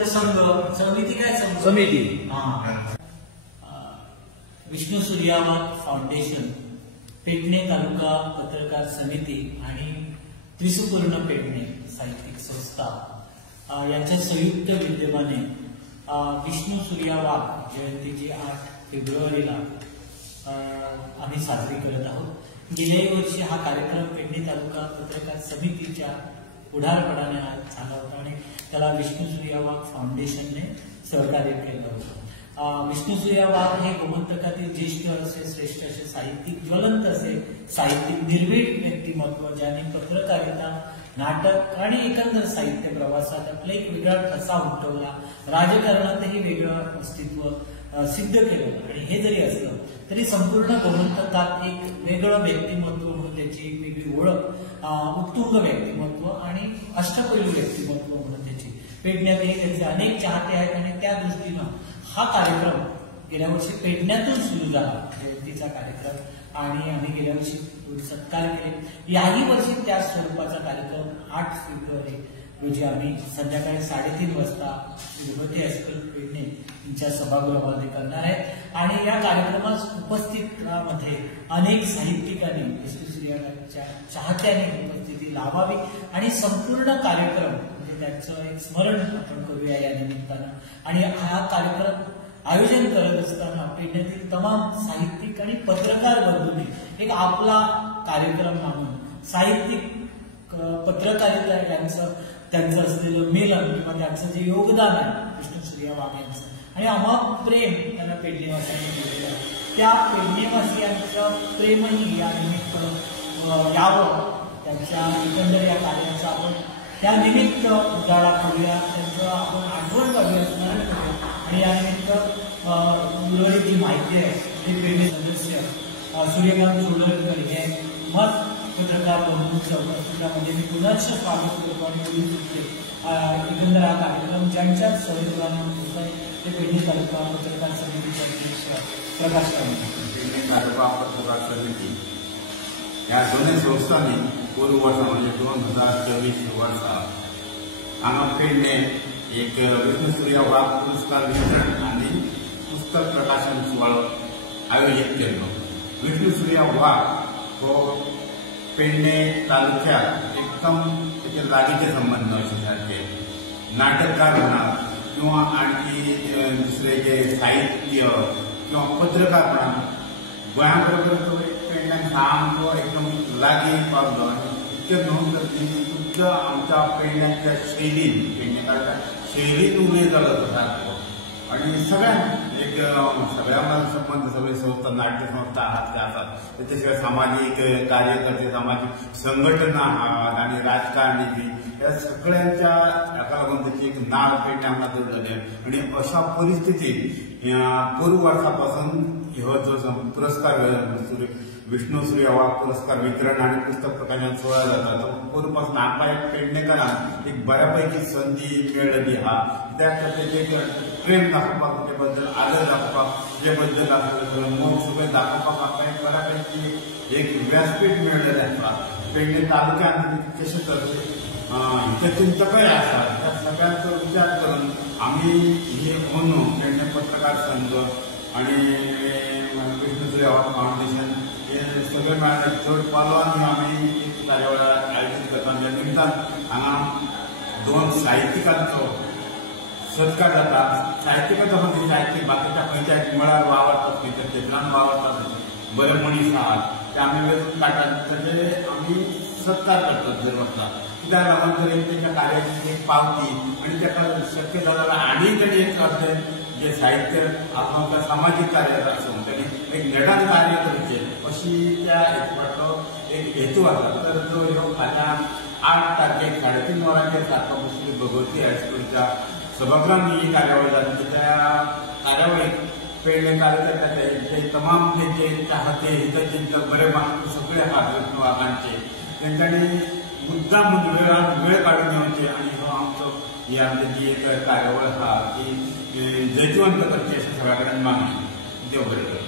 संघ समिती काय संघ समिती विष्णू सूर्यावाग फाउंडेशन पेडणे तालुका पत्रकार समिती आणि त्रिसुपूर्ण पेडणे साहित्यिक संस्था यांच्या संयुक्त विद्यमाने विष्णू सूर्यावाग जयंतीची 8 फेब्रुवारीला आम्ही साजरी करत आहोत। गेल्याही वर्षी हा कार्यक्रम पेडणे तालुका पत्रकार समितीच्या पुढारपणाने झाला होता आणि त्याला विष्णू सूर्यावाग फाउंडेशनने सहकार्य केलं होतं। विष्णू सूर्यावाग हे गोमंतकातील ज्येष्ठ असे श्रेष्ठ असे साहित्यिक ज्वलंत असे साहित्यिक निर्भीड व्यक्तिमत्व ज्याने पत्रकारिता नाटक आणि एकंदर साहित्य प्रवासात आपला एक वेगळा ठसा उमटवला, राजकारणातही वेगळं अस्तित्व सिद्ध केलं। आणि हे जरी असलं तरी संपूर्ण गोमंतकात एक वेगळं व्यक्तिमत्व म्हणून त्याची एक वेगळी ओळख, उत्तुंग व्यक्तिमत्व आणि अष्टपैलू व्यक्तिमत्व म्हणून त्याची पेडण्यातही त्यांचे अनेक चाहते आहेत आणि त्या दृष्टीनं हा कार्यक्रम गेल्या वर्षी पेडण्यातून सुरू झाला जयंतीचा कार्यक्रम आणि आम्ही गेल्या वर्षी सत्कार केले। याही वर्षी त्या स्वरूपाचा कार्यक्रम 8 फेब्रुवारी रोजी आम्ही संध्याकाळी 3:30 वाजता युवती हायस्कूल पेडणे यांच्या सभागृहामध्ये करणार आहे आणि या कार्यक्रमास उपस्थितांमध्ये अनेक साहित्यिकांनी विष्णू सूर्यावागच्या चाहत्यांनी उपस्थिती लावावी आणि संपूर्ण कार्यक्रम म्हणजे त्याचं एक स्मरण आपण करूया या निमित्तानं। आणि हा कार्यक्रम आयोजन करत असताना पेडण्यातील तमाम साहित्यिक आणि पत्रकार बंधूंनी एक आपला कार्यक्रम मानून साहित्यिक पत्रकारिता यांचं त्यांचं असलेलं मेलन किंवा त्यांचं जे योगदान आहे विष्णू सूर्यावाग यांचं आणि अमाप प्रेम त्यांना पेडणेवासियांनी दिलेलं आहे, त्या पेडणेवासियांचं प्रेमही या निमित्त यावं, त्यांच्या एकंदर या कार्याचा आपण त्या निमित्त उजाळा करूया, त्यांचं आपण आठवण काढूया, स्मरण करूया। आणि या निमित्त उर्वरित जी माहिती आहे ते पेडणे सदस्य सूर्यकांत सोलरकर हे मत पत्रकार बंधूंच्या उपस्थितीमध्ये मी पुनश्च स्वागत करतो आणि एकंदर हा कार्यक्रम ज्यांच्या सहयोगाने होत आहे ते पेडणे तालुका पत्रकार समितीचे अध्यक्ष प्रकाश पेडणे तालुका पत्रकार समिती या दोन्ही संस्थांनी पूर्व वर्षा म्हणजे 2024 वर्षा हांगा पेडणे एक विष्णू सूर्यावाग पुरस्कार वितरण आणि पुस्तक प्रकाशन सुवाळो आयोजित केलो। विष्णू सूर्यावाग हो पेडणे तालुक्यात एकदम त्याचे लागीचे संबंध असे सारखे नाटककार म्हणा किंवा आणखी दुसरे जे साहित्य किंवा पत्रकार म्हणा गोंयाबरोबर तो पेडण्यात सामको एकदम लागीं पावलो आणि इतकें न्हू तर सुद्दां आमच्या पेडण्याच्या शैलीन पेडणेकाराच्या शैलीन उलयतालो तो सारको आणि सगळ्यांक एक सगळ्यांना संबंध सगळे संस्था नाट्य संस्था आहात ते आसात त्याशिवाय सामाजिक कार्यकर्ते सामाजिक संघटना आहात आणि राजकारणी या सगळ्यांच्या हाका लागून त्याची एक नाड पेडण्यांना दवरलेली आणि अशा परिस्थितीत पूर्व वर्षापासून हो जो पुरस्कार विष्णू सूर्यावाग पुरस्कार वितरण आणि पुस्तक प्रकाशन सोहळा जाता तो पूर्वपासून आमकां एक पेडणेकारांक एक बऱ्यापैकी संधी मेळ्ळी हा कित्याक ताचें एक प्रेम दाखोवपाक ते बद्दल आदर दाखोवपाक ते बद्दल मोग सगळें दाखोवपाक आमकां एक बऱ्यापैकी एक व्यासपीठ मेळ्ळेलें आसा। पेडणे तालुक्यांत कितलेशेच ते चिंतकय आसात त्या सगळ्यांचो विचार करून आमी ही अंदू पेडणे पत्रकार संघ आणि विष्णू सूर्यावाग फाउंडेशन हे सगळे मेळून चड पालवान आमी एक कार्यावळ आयोजीत करता। त्या निमतान हांगा 2 साहित्यिकांचो सत्कार जाता। साहित्यिकाचो म्हणजे साहित्यीक बाकीच्या खंयच्याय मळार वावरतात खंयच्या क्षेत्रांत वावरतात बरे मनीस आहात ते आमी वेचून काडटात ताचे आमी सत्कार करतात दर वर्सा। कित्याक लागून तर तेच्या कार्याची एक पावती आणि ताका शक्य जाल्यार आनी ताणी एक अर्दें जे साहित्य आपल्या सामाजिक कार्यात आसून त्यांनी एक नेटान कार्य करचे अशी त्या हेतूवाटो एक हेतू आसा। तर तो ह्यो फाल्यां 8 तारखेक 3:30 वरांचेर सारको मुस्लिम भगवती हायस्कूलच्या सभागृहांत ही कार्यावळ जाली। त्या कार्यावळीक पेडणे तालुक्यातले जे तमाम जे चाहते हितचिंतक बरे माणूस सगळे आहात विष्णू वागांचे तेंच्यांनी मुद्दाम वेळ काडून येवचे आणि हो आमचो ही आमची जी एक कार्यावळ आसा ती जैतवंत करची अशी सगळ्या कडेन मागणी देव बरें करूं।